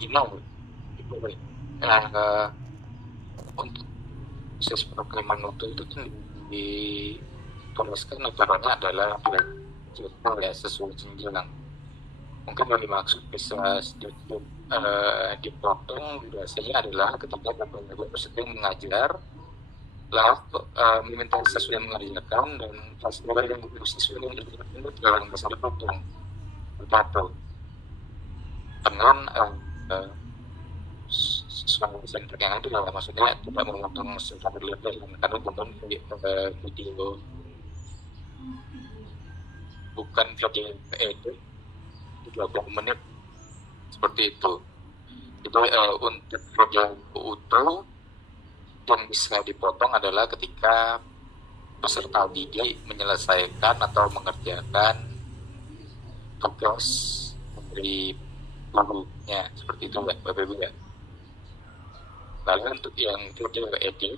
Gimana itu untuk proses perfilman itu kan dituliskan acaranya adalah digital ya, sesuai jenjang. Mungkin yang dimaksud bisa sedikit dipotong durasinya adalah ketika guru sedang mengajar, lalu meminta siswa yang mengajarkan dan siswa yang siswa yang diajarkan itu dalam bahasa dipotong dengan sesuatu yang itu lah, maksudnya tidak memotong secara berlebihan karena kemudian video bukan video edit 30 menit seperti itu untuk video utuh yang bisa dipotong adalah ketika peserta didik menyelesaikan atau mengerjakan tugas dari gurunya, seperti itu ya Bapak Ibu ya. Lalu untuk yang video edit,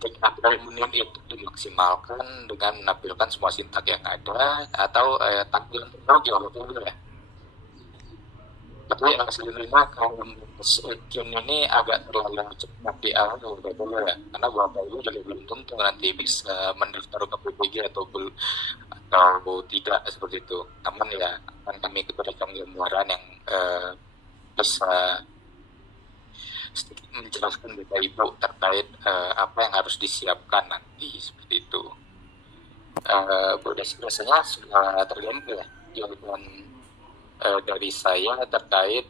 teknik menit itu dimaksimalkan dengan menampilkan semua sintak yang ada atau tampilan jauh dulu ya. Tapi sebenarnya kalau Zoom ini agak terlalu cepat di awal dulu ya, karena Bapak Ibu juga belum tentu nanti bisa mendaftar ke PPG atau tidak seperti itu. Namun ya akan kami berikan gambaran yang bisa sedikit menjelaskan Bapak Ibu terkait apa yang harus disiapkan nanti seperti itu. Biasanya sudah tergantung ya jawaban dari saya terkait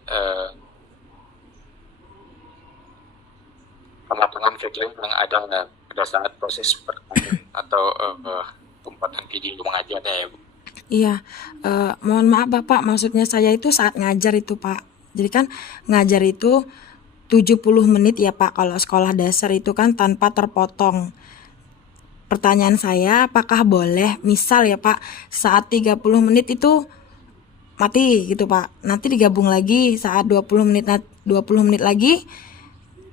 pematangan video yang ada pada saat proses perekaman atau pembuatan video mengajarnya ya Bu. Iya, mohon maaf Bapak, maksudnya saya itu saat ngajar itu Pak. Jadi kan ngajar itu 70 menit ya Pak, kalau sekolah dasar itu kan tanpa terpotong. Pertanyaan saya, apakah boleh misal ya Pak, saat 30 menit itu mati gitu Pak, nanti digabung lagi saat 20 menit lagi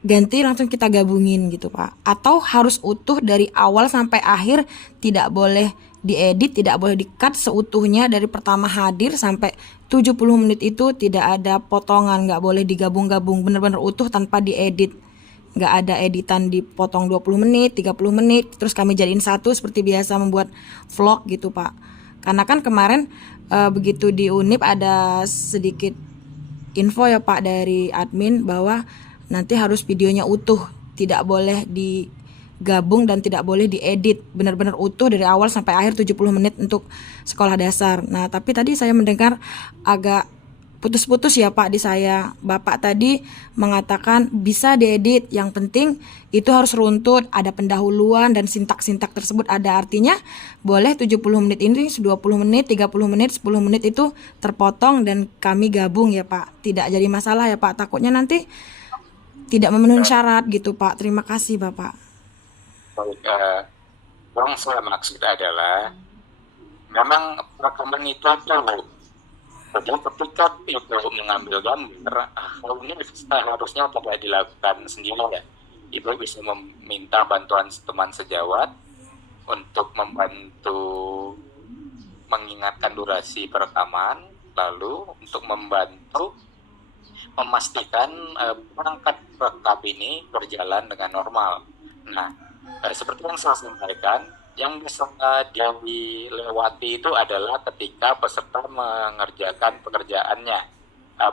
ganti langsung kita gabungin gitu Pak, atau harus utuh dari awal sampai akhir, tidak boleh diedit, tidak boleh di-cut seutuhnya dari pertama hadir sampai 70 menit itu tidak ada potongan, nggak boleh digabung-gabung, bener-bener utuh tanpa diedit, nggak ada editan dipotong 20 menit, 30 menit, terus kami jadiin satu seperti biasa membuat vlog gitu Pak. Karena kan kemarin begitu di Unip ada sedikit info ya Pak dari admin bahwa nanti harus videonya utuh, tidak boleh digabung dan tidak boleh diedit, benar-benar utuh dari awal sampai akhir 70 menit untuk sekolah dasar. Nah tapi tadi saya mendengar agak putus-putus ya Pak di saya. Bapak tadi mengatakan bisa diedit, yang penting itu harus runtut, ada pendahuluan dan sintak-sintak tersebut ada, artinya boleh 70 menit ini 20 menit, 30 menit, 10 menit itu terpotong dan kami gabung ya Pak. Tidak jadi masalah ya Pak, takutnya nanti tidak memenuhi syarat gitu Pak. Terima kasih Bapak. Yang saya maksud adalah memang rekaman itu tuh. Jadi ketika itu mengambil gambar, hal ini harusnya tidak dilakukan sendiri ya. Ibu bisa meminta bantuan teman sejawat untuk membantu mengingatkan durasi perekaman, lalu untuk membantu memastikan perangkat rekam ini berjalan dengan normal. Nah, seperti yang saya sampaikan, yang bisa dilewati itu adalah ketika peserta mengerjakan pekerjaannya.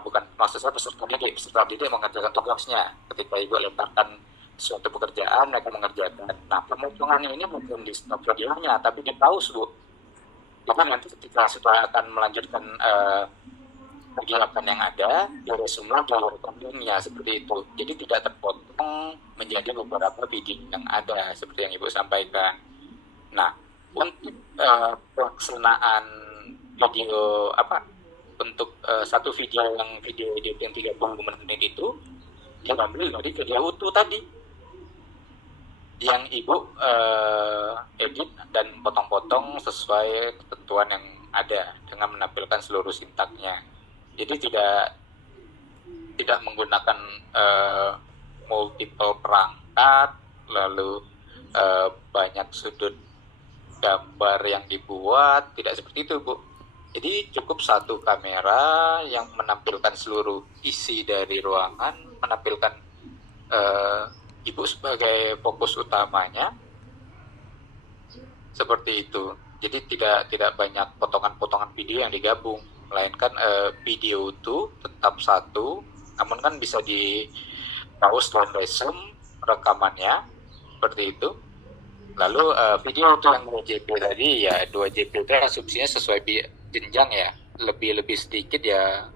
Bukan, maksud saya peserta didik mengerjakan tugasnya. Ketika ibu lemparkan suatu pekerjaan, mereka mengerjakan. Nah, pemotongannya ini bukan di stop videonya, tapi di pause Bu. Jadi nanti ketika sudah akan melanjutkan kegiatan yang ada, dari semua rekomendasinya seperti itu. Jadi tidak terpotong menjadi beberapa video yang ada seperti yang Ibu sampaikan. Nah, untuk pelaksanaan video untuk satu video edit yang 30 menit itu diambil dari video utuh tadi yang Ibu edit dan potong-potong sesuai ketentuan yang ada dengan menampilkan seluruh sintaknya. Jadi tidak menggunakan multiple perangkat, lalu banyak sudut gambar yang dibuat, tidak seperti itu Bu. Jadi cukup satu kamera yang menampilkan seluruh isi dari ruangan, menampilkan ibu sebagai fokus utamanya, seperti itu. Jadi tidak banyak potongan-potongan video yang digabung, melainkan video itu tetap satu, namun kan bisa di pause dan resume rekamannya, seperti itu. Lalu video itu yang 2 JP tadi ya, 2 JP itu asumsinya sesuai jenjang ya, lebih sedikit ya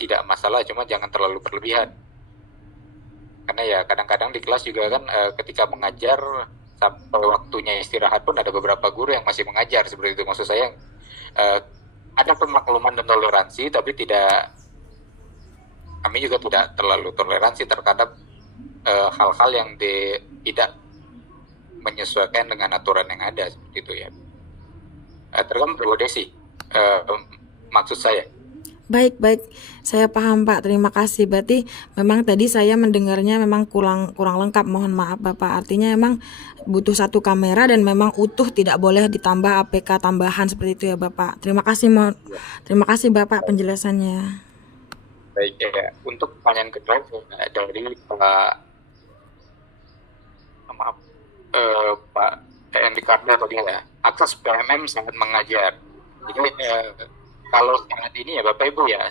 tidak masalah, cuma jangan terlalu berlebihan. Karena ya kadang-kadang di kelas juga kan ketika mengajar sampai waktunya istirahat pun ada beberapa guru yang masih mengajar, seperti itu. Maksud saya ada pemakluman dan toleransi, tapi kami juga tidak terlalu toleransi terhadap hal-hal yang tidak menyesuaikan dengan aturan yang ada, seperti itu ya. Terkadang perlu Desi, maksud saya. Baik, baik. Saya paham, Pak. Terima kasih. Berarti memang tadi saya mendengarnya memang kurang lengkap. Mohon maaf, Bapak. Artinya memang butuh satu kamera dan memang utuh, tidak boleh ditambah APK tambahan seperti itu ya, Bapak. Terima kasih, terima kasih Bapak penjelasannya. Baik ya. Untuk pertanyaan kedua dari Pak Henry Karda tadi ya, akses PMM sangat mengajar. Jadi kalau saat ini ya Bapak Ibu ya,